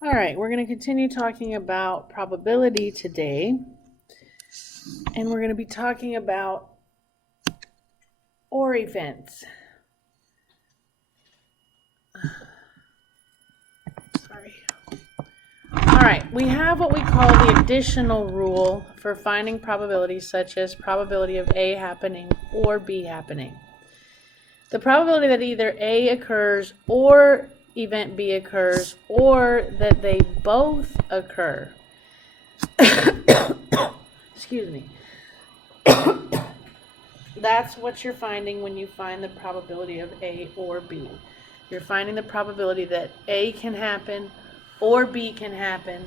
All right, we're going to continue talking about probability today, and we're going to be talking about OR events. Sorry. All right, we have what we call the additional rule for finding probabilities, such as probability of A happening or B happening. The probability that either A occurs or event B occurs, or that they both occur. Excuse me. That's what you're finding when you find the probability of A or B. You're finding the probability that A can happen or B can happen,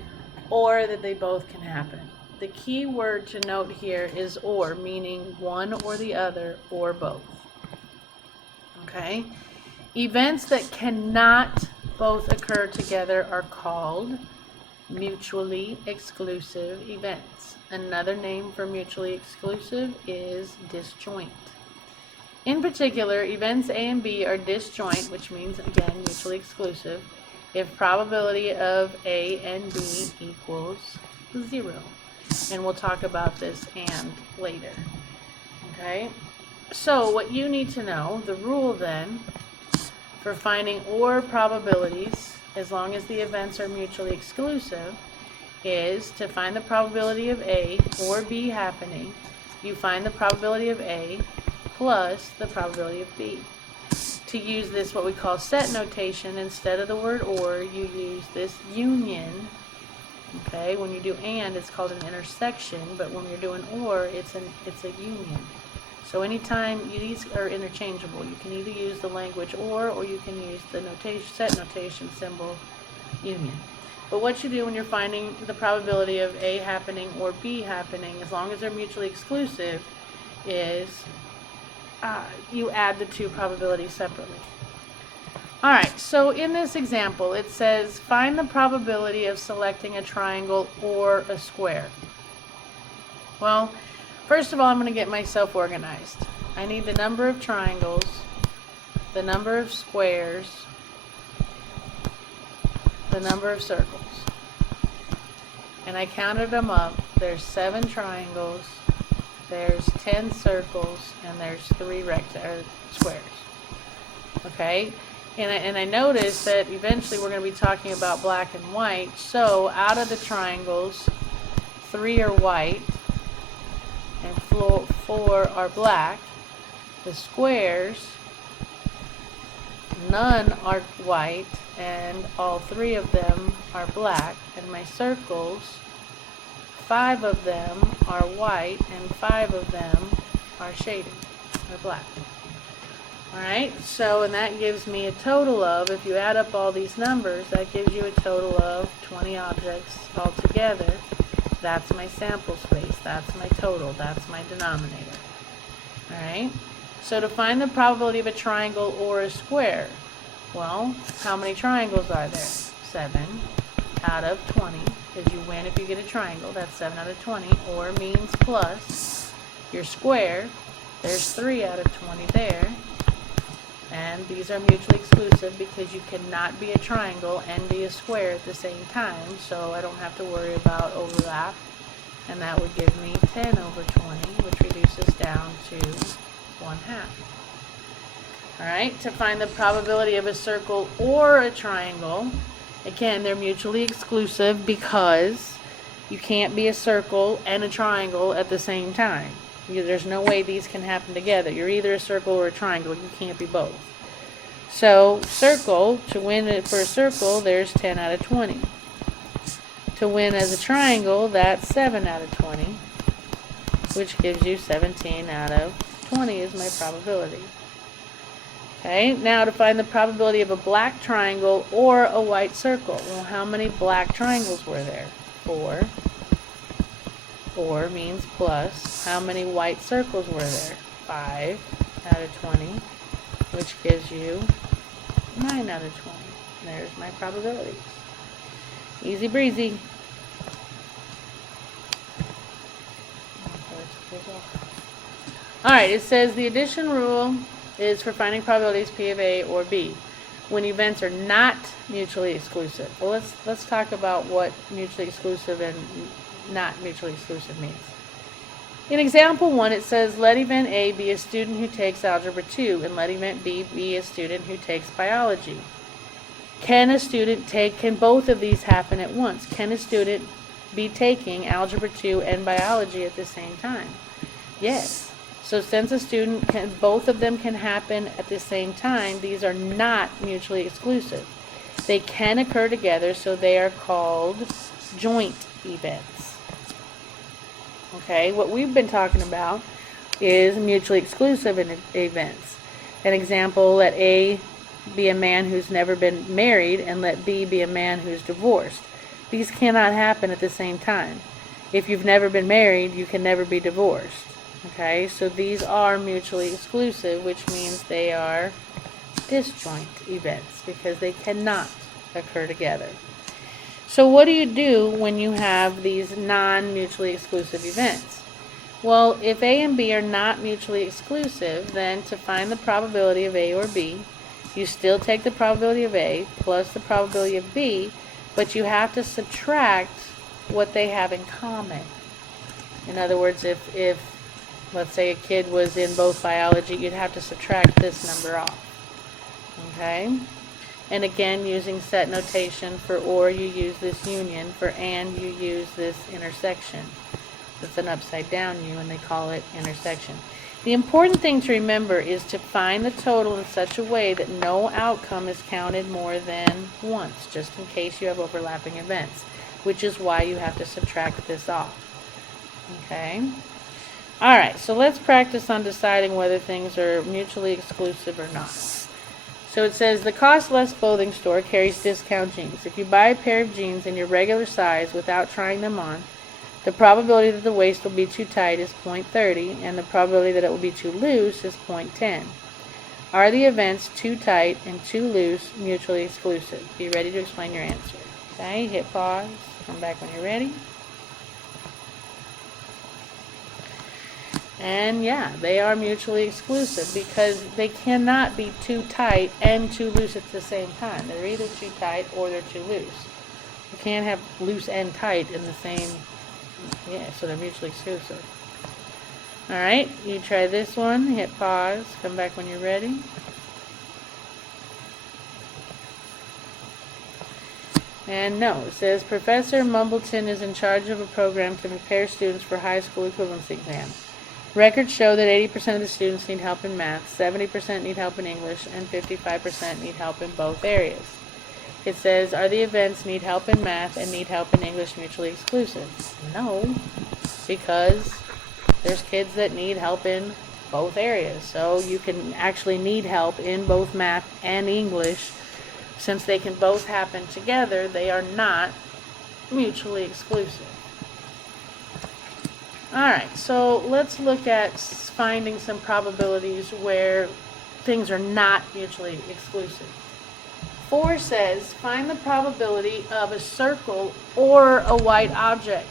or that they both can happen. The key word to note here is or, meaning one or the other or both. Okay? Events that cannot both occur together are called mutually exclusive events. Another name for mutually exclusive is disjoint. In particular, events A and B are disjoint, which means, again, mutually exclusive, if probability of A and B equals 0. And we'll talk about this and later. Okay? So what you need to know, the rule then, for finding OR probabilities, as long as the events are mutually exclusive, is to find the probability of A or B happening, you find the probability of A plus the probability of B. To use this, what we call set notation, instead of the word or, you use this union. Okay, when you do and, it's called an intersection, but when you're doing or, it's a union. So anytime these are interchangeable, you can either use the language or you can use the set notation symbol union. But what you do when you're finding the probability of A happening or B happening, as long as they're mutually exclusive, is you add the two probabilities separately. Alright, so in this example, it says find the probability of selecting a triangle or a square. Well, first of all, I'm going to get myself organized. I need the number of triangles, the number of squares, the number of circles. And I counted them up. There's 7 triangles, there's 10 circles, and there's 3 squares. Okay? And I noticed that eventually we're going to be talking about black and white. So out of the triangles, 3 are white and 4 are black. The squares, none are white and all 3 of them are black. And my circles, 5 of them are white and 5 of them are shaded, or black. Alright, so and that gives me a total of, if you add up all these numbers, that gives you a total of 20 objects altogether. That's my sample space, that's my total, that's my denominator. Alright, so to find the probability of a triangle or a square, well, how many triangles are there? 7 out of 20, because you win if you get a triangle, that's 7 out of 20, or means plus your square, there's 3 out of 20 there. And these are mutually exclusive because you cannot be a triangle and be a square at the same time, so I don't have to worry about overlap. And that would give me 10 over 20, which reduces down to 1/2. Alright, to find the probability of a circle or a triangle, again, they're mutually exclusive because you can't be a circle and a triangle at the same time. There's no way these can happen together. You're either a circle or a triangle. You can't be both. So, circle, to win it for a circle, there's 10 out of 20. To win as a triangle, that's 7 out of 20, which gives you 17 out of 20 is my probability. Okay, now to find the probability of a black triangle or a white circle. Well, how many black triangles were there? 4. 4 means plus. How many white circles were there? 5 out of 20, which gives you 9 out of 20. There's my probability. Easy breezy. Alright, it says the addition rule is for finding probabilities P of A or B. when events are not mutually exclusive. Well, let's talk about what mutually exclusive and not mutually exclusive means. In example 1, it says, let event A be a student who takes Algebra 2, and let event B be a student who takes Biology. Can both of these happen at once? Can a student be taking Algebra 2 and Biology at the same time? Yes. So since both of them can happen at the same time, these are not mutually exclusive. They can occur together, so they are called joint events. Okay, what we've been talking about is mutually exclusive events. An example, let A be a man who's never been married, and let B be a man who's divorced. These cannot happen at the same time. If you've never been married, you can never be divorced. Okay, so these are mutually exclusive, which means they are disjoint events because they cannot occur together. So what do you do when you have these non-mutually exclusive events? Well, if A and B are not mutually exclusive, then to find the probability of A or B, you still take the probability of A plus the probability of B, but you have to subtract what they have in common. In other words, if let's say a kid was in both biology, you'd have to subtract this number off. Okay? And again, using set notation, for or you use this union, for and you use this intersection. It's an upside down U and they call it intersection. The important thing to remember is to find the total in such a way that no outcome is counted more than once, just in case you have overlapping events, which is why you have to subtract this off. Okay? Alright, so let's practice on deciding whether things are mutually exclusive or not. So it says, the cost less clothing store carries discount jeans. If you buy a pair of jeans in your regular size without trying them on, the probability that the waist will be too tight is 0.30, and the probability that it will be too loose is 0.10. Are the events too tight and too loose mutually exclusive? Be ready to explain your answer. Okay, hit pause, come back when you're ready. And yeah, they are mutually exclusive because they cannot be too tight and too loose at the same time. They're either too tight or they're too loose. You can't have loose and tight in the same, yeah, so they're mutually exclusive. Alright, you try this one, hit pause, come back when you're ready. And no, it says Professor Mumbleton is in charge of a program to prepare students for high school equivalency exams. Records show that 80% of the students need help in math, 70% need help in English, and 55% need help in both areas. It says, are the events need help in math and need help in English mutually exclusive? No, because there's kids that need help in both areas. So you can actually need help in both math and English. Since they can both happen together, they are not mutually exclusive. Alright, so let's look at finding some probabilities where things are not mutually exclusive. 4 says, find the probability of a circle or a white object.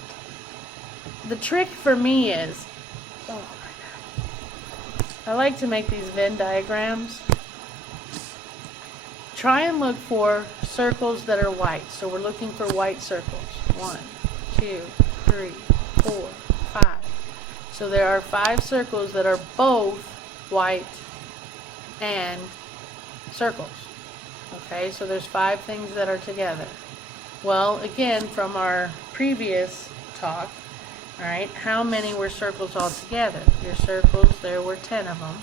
The trick for me is, oh my God, I like to make these Venn diagrams. Try and look for circles that are white. So we're looking for white circles. 1, 2, 3, 4, 5. So there are 5 circles that are both white and circles. Okay, so there's 5 things that are together. Well, again, from our previous talk, all right, how many were circles altogether? Your circles, there were 10 of them.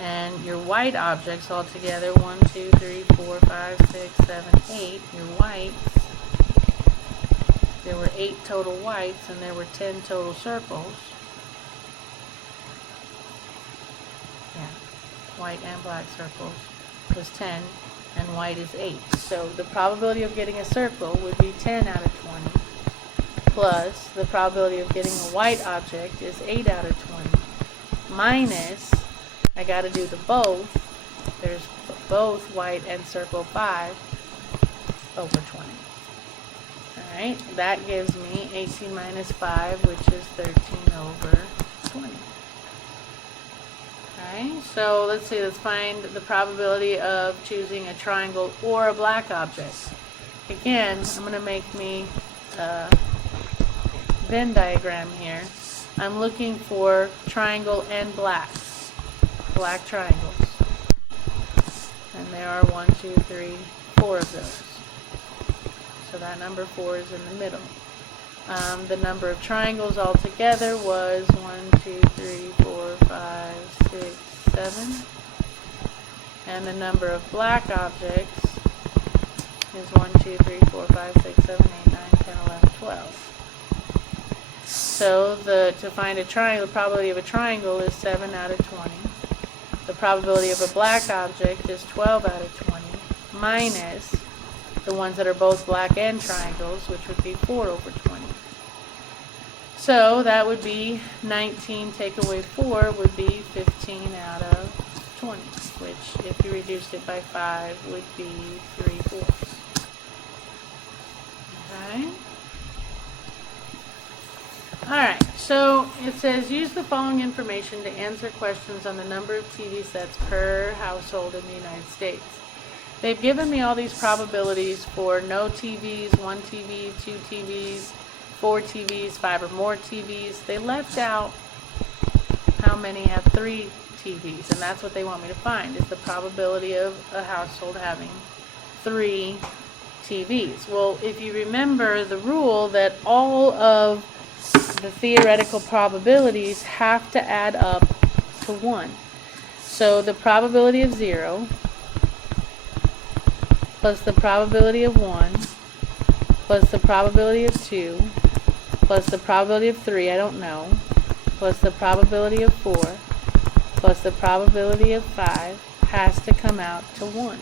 And your white objects altogether, 1, 2, 3, 4, 5, 6, 7, 8. Your whites, there were 8 total whites and there were 10 total circles. Yeah, white and black circles was 10 and white is 8. So the probability of getting a circle would be 10 out of 20 plus the probability of getting a white object is 8 out of 20 minus, I got to do the both, there's both white and circle 5 over 20. Alright, that gives me 18 minus 5, which is 13 over 20. Alright. Okay, so let's see, let's find the probability of choosing a triangle or a black object. Again, I'm going to make me a Venn diagram here. I'm looking for triangle and black triangles. And there are 1, 2, 3, 4 of those. So that number 4 is in the middle. The number of triangles altogether was 1, 2, 3, 4, 5, 6, 7. And the number of black objects is 1, 2, 3, 4, 5, 6, 7, 8, 9, 10, 11, 12. So to find a triangle, the probability of a triangle is 7 out of 20. The probability of a black object is 12 out of 20, minus the ones that are both black and triangles, which would be 4 over 20. So that would be 19 take away 4 would be 15 out of 20, which if you reduced it by 5 would be 3/4. Okay. Alright, so it says use the following information to answer questions on the number of TV sets per household in the United States. They've given me all these probabilities for no TVs, 1 TV, 2 TVs, 4 TVs, 5 or more TVs. They left out how many have 3 TVs, and that's what they want me to find, is the probability of a household having 3 TVs. Well, if you remember the rule that all of the theoretical probabilities have to add up to 1. So the probability of 0 plus the probability of 1 plus the probability of 2 plus the probability of 3, I don't know, plus the probability of 4 plus the probability of 5 has to come out to 1.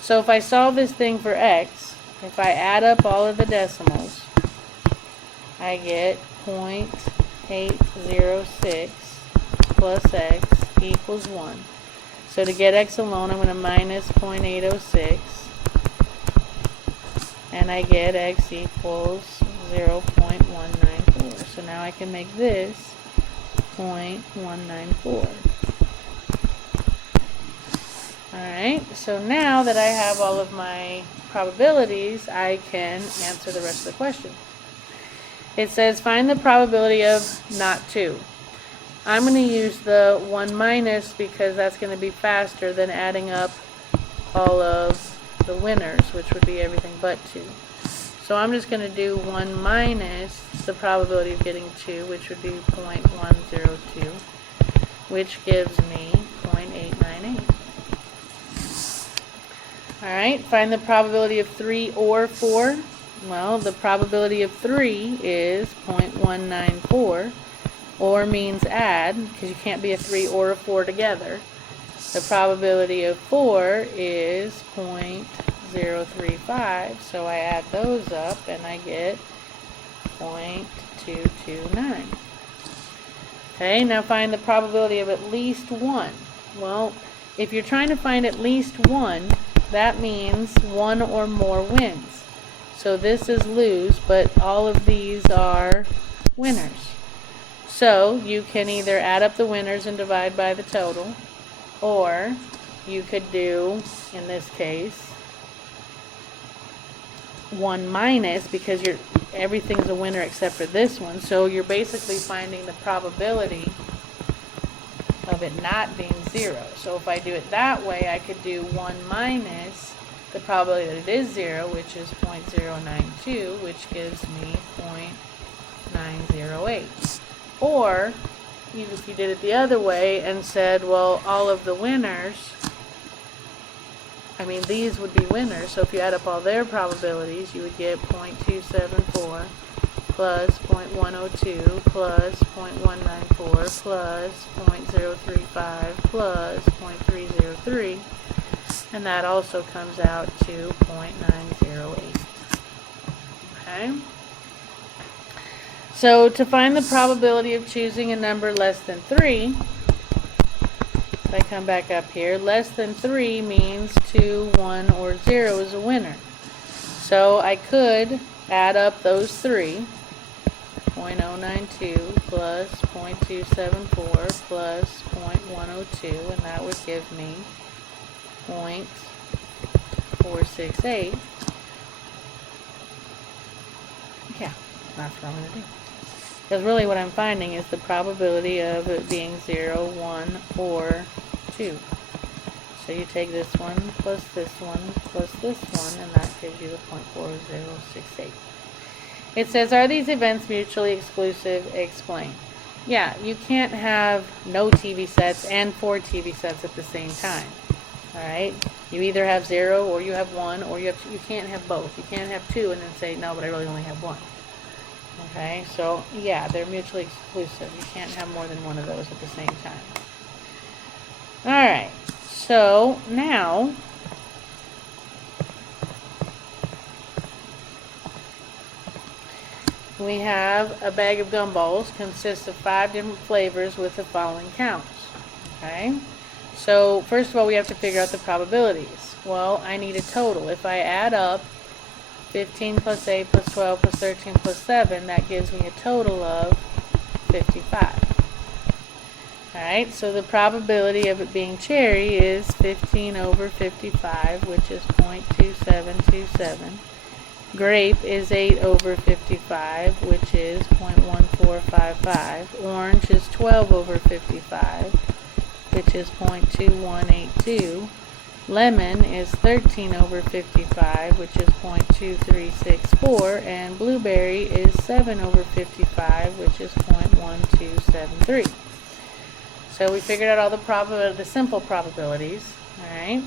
So if I solve this thing for x, if I add up all of the decimals, I get 0.806 plus x equals 1. So to get x alone, I'm going to minus 0.806, and I get x equals 0.194. So now I can make this 0.194. Alright, so now that I have all of my probabilities, I can answer the rest of the question. It says find the probability of not 2. I'm going to use the 1 minus because that's going to be faster than adding up all of the winners, which would be everything but 2. So I'm just going to do 1 minus the probability of getting 2, which would be 0.102, which gives me 0.898. Alright, find the probability of 3 or 4. Well, the probability of 3 is 0.194, or means add, because you can't be a 3 or a 4 together. The probability of 4 is 0.035, so I add those up and I get 0.229. Okay, now find the probability of at least 1. Well, if you're trying to find at least 1, that means 1 or more wins. So this is lose, but all of these are winners. So you can either add up the winners and divide by the total, or you could do, in this case, 1 minus, because everything's a winner except for this one. So you're basically finding the probability of it not being 0. So if I do it that way, I could do 1 minus the probability that it is 0, which is 0.092, which gives me 0.908. Or, if you did it the other way and said, well, all of the winners, these would be winners, so if you add up all their probabilities, you would get 0.274 plus 0.102 plus 0.194 plus 0.035 plus 0.303, and that also comes out to 0.908. Okay? So to find the probability of choosing a number less than 3, if I come back up here, less than 3 means 2, 1, or 0 is a winner. So I could add up those 3 0.092 plus 0.274 plus 0.102, and that would give me 0.468. Yeah, that's what I'm going to do. Because really what I'm finding is the probability of it being 0, 1, or 2. So you take this one plus this one plus this one, and that gives you the 0.4068. It says, are these events mutually exclusive? Explain. Yeah, you can't have no TV sets and 4 TV sets at the same time. Alright? You either have 0 or you have 1, or you can't have both. You can't have 2 and then say, no, but I really only have 1. Okay, so yeah, they're mutually exclusive. You can't have more than one of those at the same time. Alright, so now we have a bag of gumballs consists of 5 different flavors with the following counts. Okay, so first of all we have to figure out the probabilities. Well, I need a total. If I add up 15 plus 8 plus 12 plus 13 plus 7, that gives me a total of 55. Alright, so the probability of it being cherry is 15 over 55, which is 0.2727. Grape is 8 over 55, which is 0.1455. Orange is 12 over 55, which is 0.2182. Lemon is 13 over 55, which is 0.2364, and blueberry is 7 over 55, which is 0.1273. So we figured out all the simple probabilities, all right?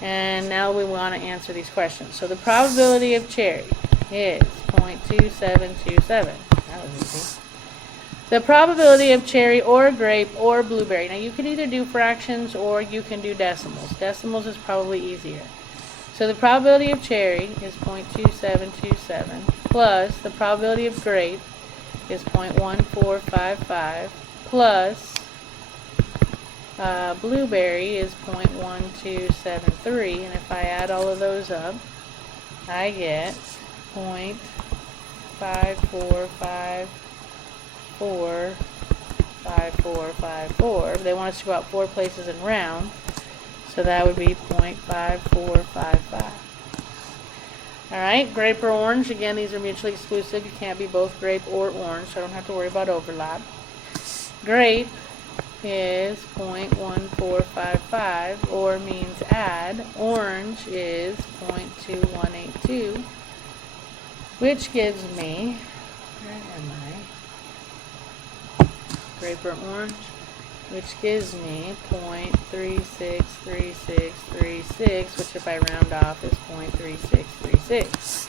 And now we want to answer these questions. So the probability of cherry is 0.2727. That was easy. The probability of cherry or grape or blueberry. Now you can either do fractions or you can do decimals. Decimals is probably easier. So the probability of cherry is 0.2727 plus the probability of grape is 0.1455 plus blueberry is 0.1273, and if I add all of those up, I get 0.545454. They want us to go out 4 places and round, so that would be 0.5455. Alright, grape or orange, again these are mutually exclusive. You can't be both grape or orange, so I don't have to worry about overlap. Grape is 0.1455, or means add. Orange is 0.2182, which gives me, where am I? Grape or orange, which gives me 0.363636, which if I round off is 0.3636.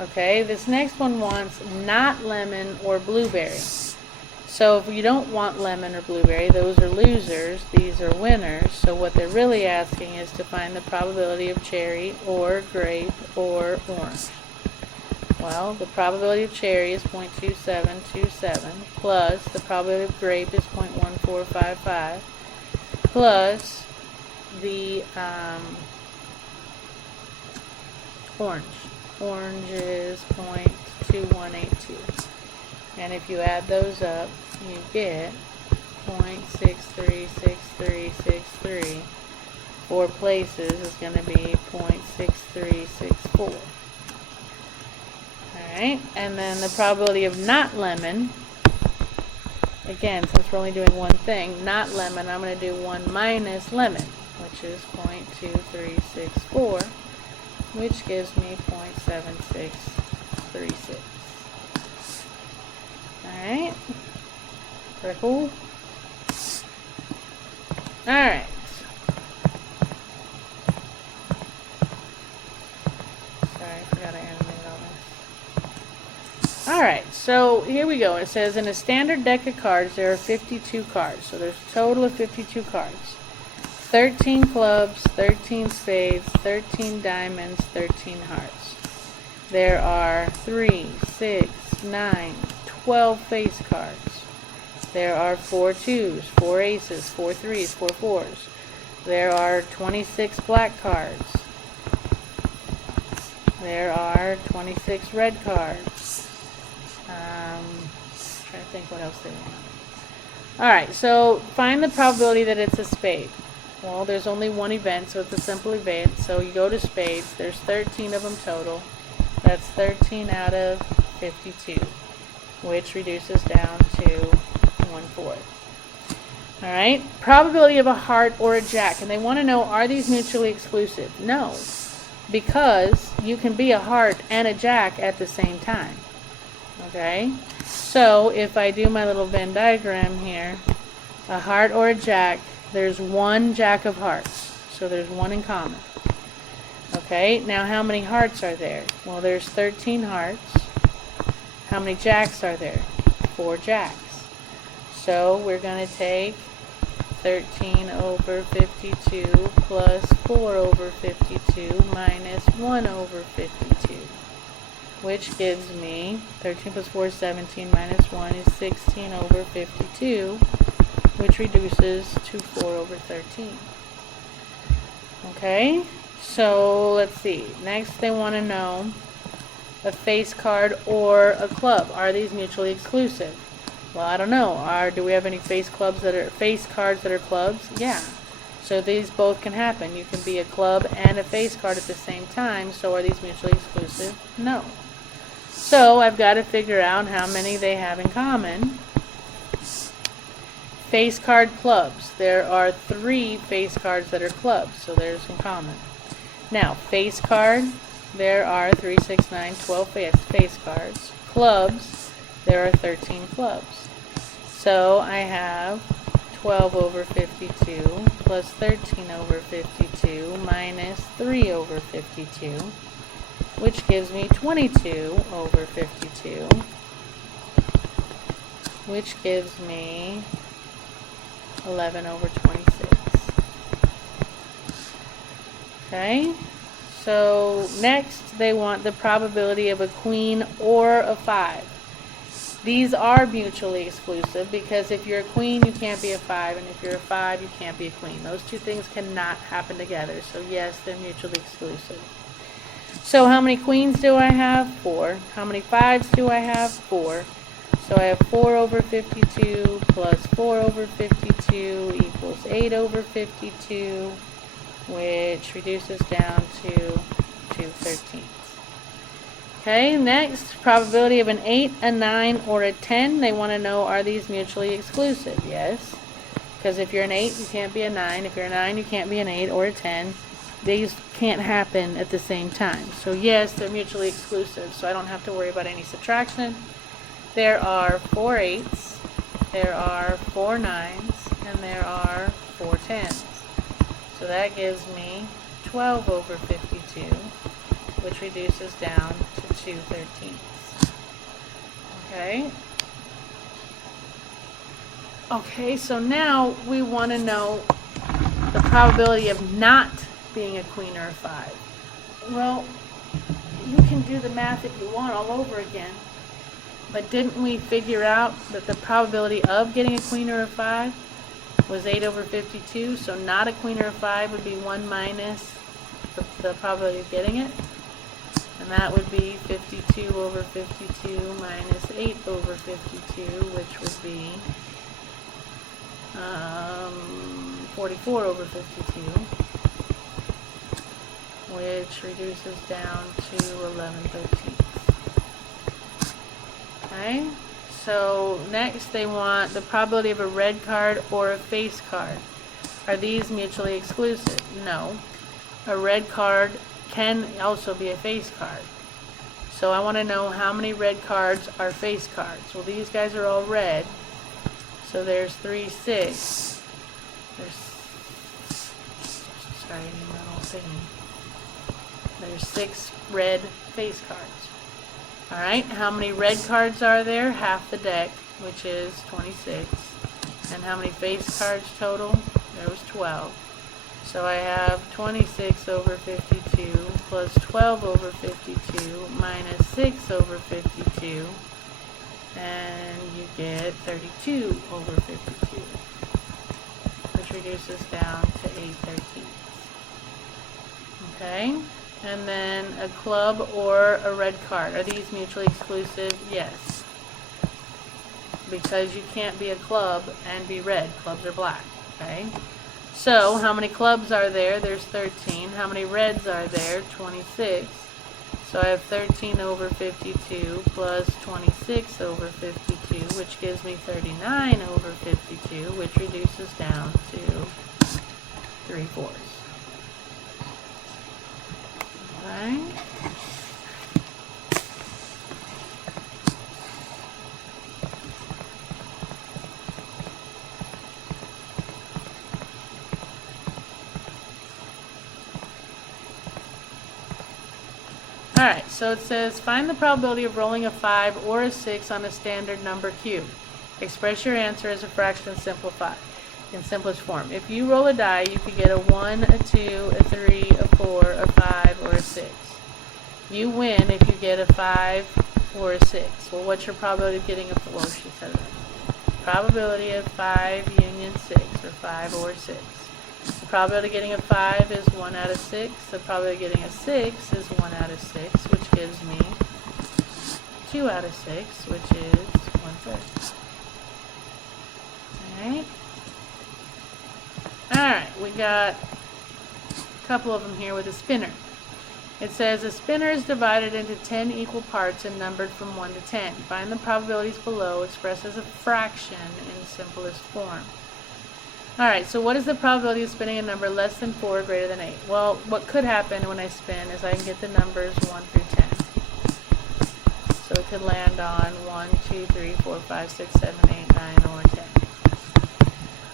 Okay, this next one wants not lemon or blueberry. So if you don't want lemon or blueberry, those are losers, these are winners. So what they're really asking is to find the probability of cherry or grape or orange. Well, the probability of cherry is 0.2727 plus the probability of grape is 0.1455 plus the orange. Orange is 0.2182. And if you add those up, you get 0.636363. 4 places is going to be 0.6364. Alright, and then the probability of not lemon, again, since we're only doing one thing, not lemon, I'm going to do 1 minus lemon, which is 0.2364, which gives me 0.7636. Alright, pretty cool. Alright. Sorry, I forgot I animated all this. Alright, so here we go. It says in a standard deck of cards there are 52 cards. So there's a total of 52 cards. 13 clubs, 13 spades, 13 diamonds, 13 hearts. There are 3, 6, 9, 12 face cards. There are 4 twos, 4 aces, 4 threes, 4 fours. There are 26 black cards. There are 26 red cards. think what else they want. Alright, so find the probability that it's a spade. Well, there's only one event, so it's a simple event. So you go to spades. There's 13 of them total. That's 13 out of 52, which reduces down to 1/4. Alright, probability of a heart or a jack. And they want to know, are these mutually exclusive? No, because you can be a heart and a jack at the same time. Okay, so if I do my little Venn diagram here, a heart or a jack, there's one jack of hearts, so there's one in common. Okay, now how many hearts are there? Well, there's 13 hearts. How many jacks are there? 4 jacks. So we're going to take 13 over 52 plus 4 over 52 minus 1 over 52, which gives me 13 plus 4 is 17 minus 1 is 16 over 52, which reduces to 4 over 13. Okay, so let's see. Next they want to know a face card or a club. Are these mutually exclusive? Well, I don't know. Do we have any face cards that are clubs? Yeah. So these both can happen. You can be a club and a face card at the same time. So are these mutually exclusive? No. So I've got to figure out how many they have in common. Face card clubs. There are 3 face cards that are clubs, so there's in common. Now, face card, there are 3, 6, 9, 12 face cards. Clubs, there are 13 clubs. So I have 12 over 52 plus 13 over 52 minus 3 over 52, which gives me 22 over 52, which gives me 11 over 26. Okay, so next they want the probability of a queen or a 5. These are mutually exclusive because if you're a queen, you can't be a 5, and if you're a 5, you can't be a queen. Those two things cannot happen together, so yes, they're mutually exclusive. So how many queens do I have? 4. How many 5s do I have? 4. So I have 4 over 52 plus 4 over 52 equals 8 over 52, which reduces down to 2/13. Okay, next, probability of an 8, a 9, or a 10. They want to know, are these mutually exclusive? Yes, because if you're an 8, you can't be a 9. If you're a 9, you can't be an 8 or a 10. These can't happen at the same time. So yes, they're mutually exclusive, so I don't have to worry about any subtraction. There are 4 8s, there are 4 9s, and there are 4 10s. So that gives me 12 over 52, which reduces down to 2/13. Okay. Okay, so now we want to know the probability of not being a queen or a 5. Well, you can do the math if you want all over again. But didn't we figure out that the probability of getting a queen or a 5 was 8 over 52? So not a queen or a 5 would be 1 minus the probability of getting it. And that would be 52 over 52 minus 8 over 52, which would be 44 over 52, which reduces down to 11/13. Okay, so next they want the probability of a red card or a face card. Are these mutually exclusive? No. A red card can also be a face card. So I want to know how many red cards are face cards. Well, these guys are all red. So there's 3, 6. There's 6 red face cards. Alright, how many red cards are there? Half the deck, which is 26. And how many face cards total? There was 12. So I have 26 over 52 plus 12 over 52 minus 6 over 52. And you get 32 over 52, which reduces down to 8/13. Okay, and then a club or a red card. Are these mutually exclusive? Yes. because you can't be a club and be red. Clubs are black, okay? So, how many clubs are there? There's 13. How many reds are there? 26. So I have 13 over 52 plus 26 over 52, which gives me 39 over 52, which reduces down to 3/4. Okay. Alright, so it says, find the probability of rolling a 5 or a 6 on a standard number cube. Express your answer as a fraction in simplest form. If you roll a die, you could get a 1, a 2, a 3, a 4, a 5, or a 6. You win if you get a 5 or a 6. Well, what's your probability of getting a 4? She said that. Probability of 5 union 6, or 5 or 6. The probability of getting a 5 is 1 out of 6. The probability of getting a 6 is 1 out of 6, which gives me 2 out of 6, which is 1/3. Alright. Alright, we got a couple of them here with a spinner. It says a spinner is divided into 10 equal parts and numbered from 1 to 10. Find the probabilities below expressed as a fraction in simplest form. Alright, so what is the probability of spinning a number less than 4 or greater than 8? Well, what could happen when I spin is I can get the numbers 1 through 10. So it could land on 1, 2, 3, 4, 5, 6, 7, 8, 9, or 10.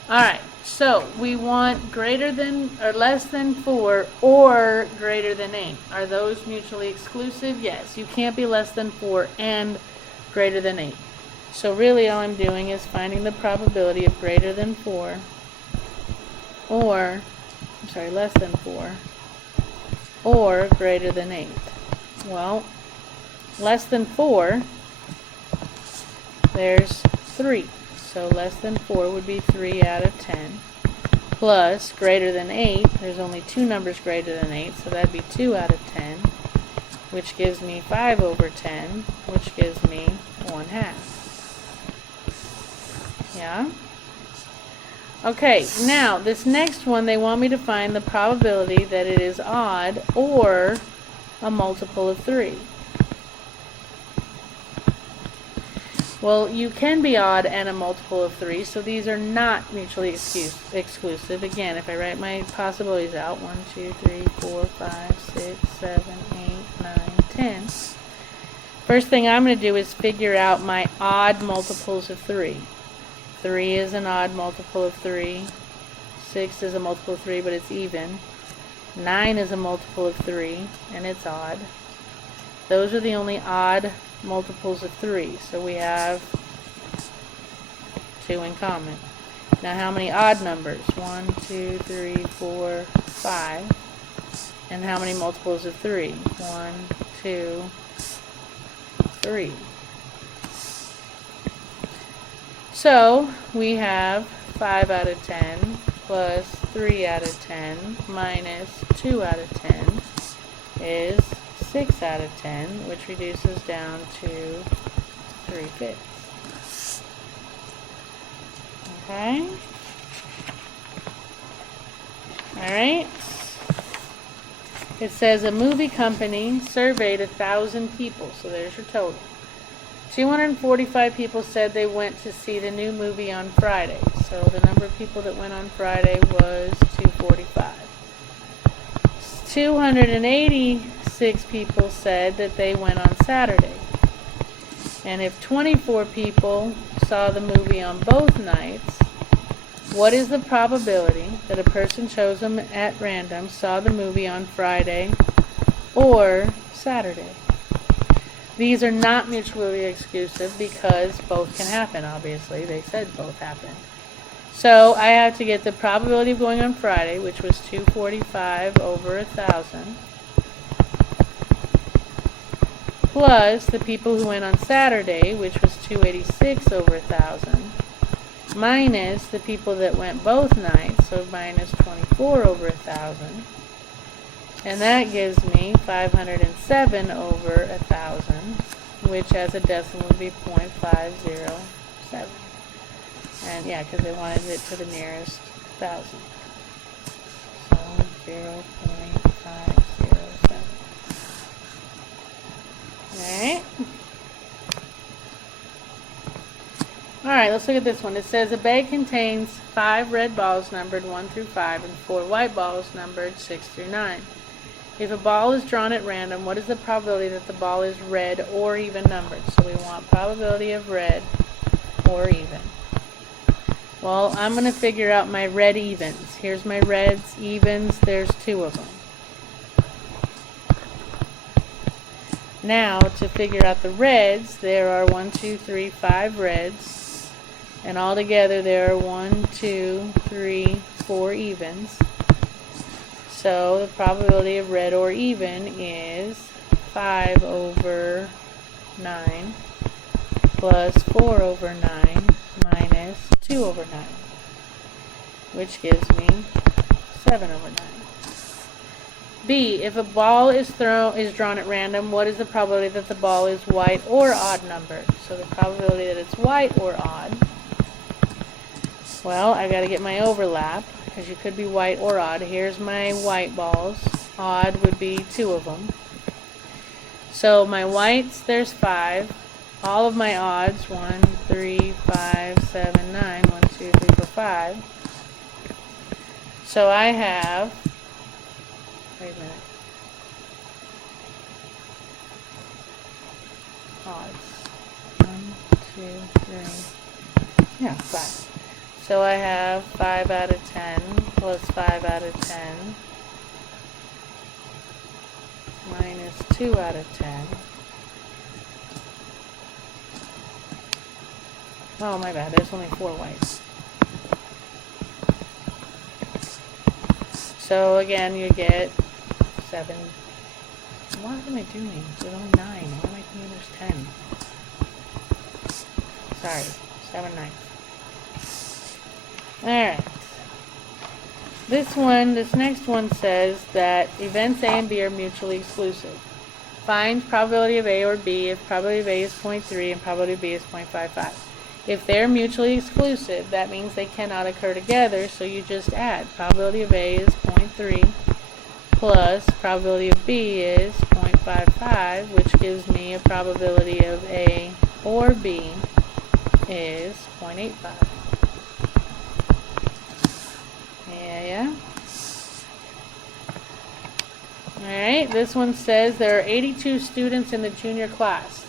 Alright, so we want greater than or less than 4 or greater than 8. Are those mutually exclusive? Yes, you can't be less than 4 and greater than 8. So really all I'm doing is finding the probability of greater than 4 or, less than 4 or greater than 8. Well, less than 4, there's 3. So less than 4 would be 3 out of 10. Plus greater than 8, there's only 2 numbers greater than 8, so that'd be 2 out of 10, which gives me 5 over 10, which gives me 1/2. Yeah? Okay, now this next one, they want me to find the probability that it is odd or a multiple of 3. Well, you can be odd and a multiple of 3, so these are not mutually exclusive. Again, if I write my possibilities out, 1, 2, 3, 4, 5, 6, 7, 8, 9, 10. First thing I'm going to do is figure out my odd multiples of 3. 3 is an odd multiple of 3. 6 is a multiple of 3, but it's even. 9 is a multiple of 3, and it's odd. Those are the only odd multiples of 3, so we have 2 in common. Now how many odd numbers? 1, 2, 3, 4, 5. And how many multiples of 3? 1, 2, 3. So we have 5 out of 10 plus 3 out of 10 minus 2 out of 10 is 6 out of 10, which reduces down to 3/5. Okay? Alright? It says a movie company surveyed 1,000 people, so there's your total. 245 people said they went to see the new movie on Friday. So the number of people that went on Friday was 245. 286 people said that they went on Saturday. And if 24 people saw the movie on both nights, what is the probability that a person chosen at random saw the movie on Friday or Saturday? These are not mutually exclusive because both can happen, obviously. They said both happen. So I have to get the probability of going on Friday, which was 245 over 1,000, plus the people who went on Saturday, which was 286 over 1,000, minus the people that went both nights, so minus 24 over 1,000. And that gives me 507 over 1,000, which as a decimal would be 0.50 7. And yeah, because they wanted it to the nearest 1,000. So 0.507. Alright. Alright, let's look at this one. It says a bag contains 5 red balls numbered 1 through 5 and 4 white balls numbered 6 through 9. If a ball is drawn at random, what is the probability that the ball is red or even numbered? So we want probability of red or even. Well, I'm going to figure out my red evens. Here's my reds, evens, there's 2 of them. Now, to figure out the reds, there are 1, 2, 3, 5 reds. And altogether there are 1, 2, 3, 4 evens. So the probability of red or even is 5 over 9 plus 4 over 9 minus 2 over 9, which gives me 7 over 9. B, if a ball is drawn at random, what is the probability that the ball is white or odd numbered? So the probability that it's white or odd, well, I got to get my overlap, because you could be white or odd. Here's my white balls. Odd would be 2 of them. So my whites, there's 5. All of my odds, 1, 3, 5, 7, 9. 1, 2, 3, 4, 5. So I have, wait a minute. Odds. 1, 2, 3. Yeah, 5. So I have 5 out of 10 plus 5 out of 10 minus 2 out of 10. Oh, my bad. There's only 4 whites. So again, you get 7. What am I doing? There's only 9. Why am I thinking there's 10? Sorry. 7, 9. Alright. This next one says that events A and B are mutually exclusive. Find probability of A or B if probability of A is 0.3 and probability of B is 0.55. If they're mutually exclusive, that means they cannot occur together, so you just add. Probability of A is 0.3 plus probability of B is 0.55, which gives me a probability of A or B is 0.85. Yeah. Alright, this one says there are 82 students in the junior class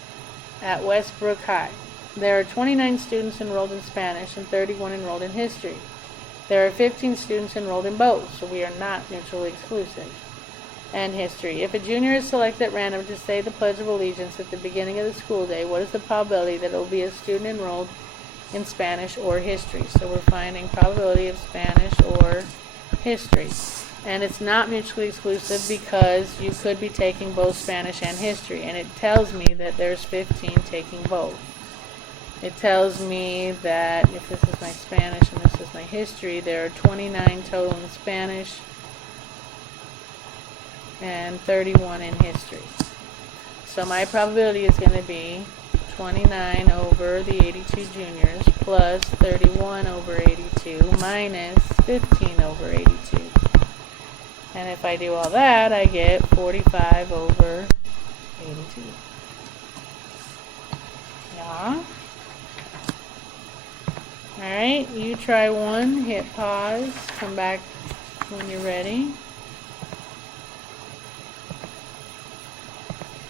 at Westbrook High. There are 29 students enrolled in Spanish and 31 enrolled in history. There are 15 students enrolled in both, so we are not mutually exclusive. And history. If a junior is selected at random to say the Pledge of Allegiance at the beginning of the school day, what is the probability that it will be a student enrolled in Spanish or history? So we're finding probability of Spanish or history. And it's not mutually exclusive because you could be taking both Spanish and history. And it tells me that there's 15 taking both. It tells me that if this is my Spanish and this is my history, there are 29 total in Spanish and 31 in history. So my probability is going to be 29 over the 82 juniors plus 31 over 82 minus 15 over 82. And if I do all that, I get 45 over 82. Yeah. Alright, you try one, hit pause, come back when you're ready.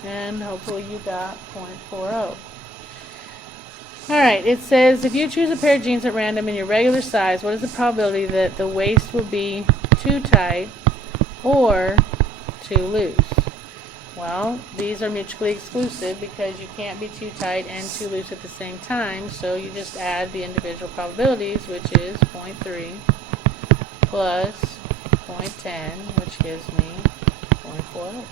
And hopefully you got 0.40. Alright, it says if you choose a pair of jeans at random in your regular size, what is the probability that the waist will be too tight or too loose? Well, these are mutually exclusive because you can't be too tight and too loose at the same time, so you just add the individual probabilities, which is 0.3 plus 0.10, which gives me 0.40.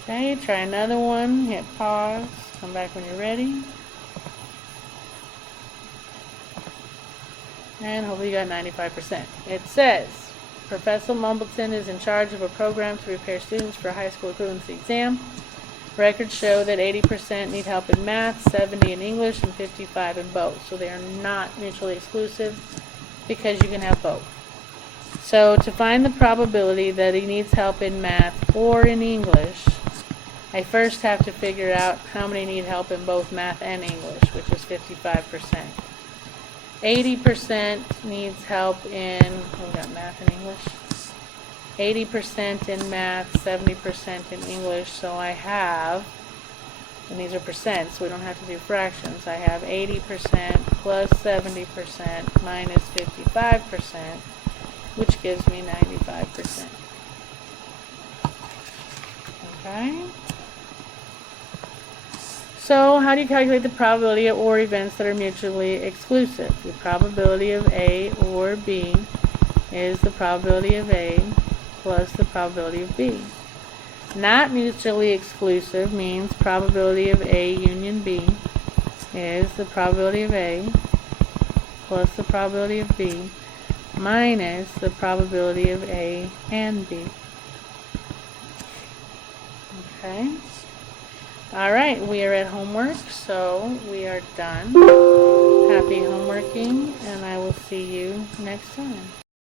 Okay, try another one, hit pause, come back when you're ready. And hopefully you got 95%. It says, Professor Mumbleton is in charge of a program to prepare students for a high school equivalency exam. Records show that 80% need help in math, 70 in English, and 55 in both. So they are not mutually exclusive because you can have both. So to find the probability that he needs help in math or in English, I first have to figure out how many need help in both math and English, which is 55%. 80% needs help in, we got math and English. 80% in math, 70% in English, so I have, and these are percents, so we don't have to do fractions, I have 80% plus 70% minus 55%, which gives me 95%. Okay? So, how do you calculate the probability of OR events that are mutually exclusive? The probability of A or B is the probability of A plus the probability of B. Not mutually exclusive means probability of A union B is the probability of A plus the probability of B minus the probability of A and B. Okay. Alright, we are at homework, so we are done. Happy homeworking, and I will see you next time.